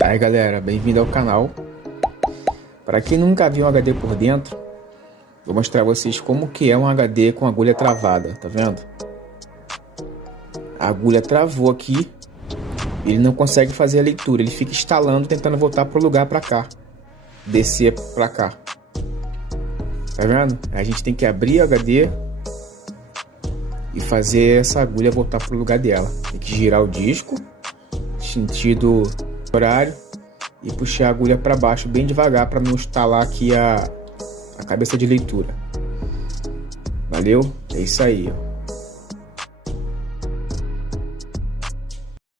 Aí galera, bem-vindo ao canal. Para quem nunca viu um HD por dentro, vou mostrar a vocês como que é um HD com agulha travada, tá vendo? A agulha travou aqui, ele não consegue fazer a leitura, ele fica instalando, tentando voltar pro lugar para cá, descer para cá. Tá vendo? A gente tem que abrir o HD e fazer essa agulha voltar pro lugar dela. Tem que girar o disco, sentido horário, e puxar a agulha para baixo bem devagar para não instalar aqui a cabeça de leitura. Valeu? É isso aí, ó.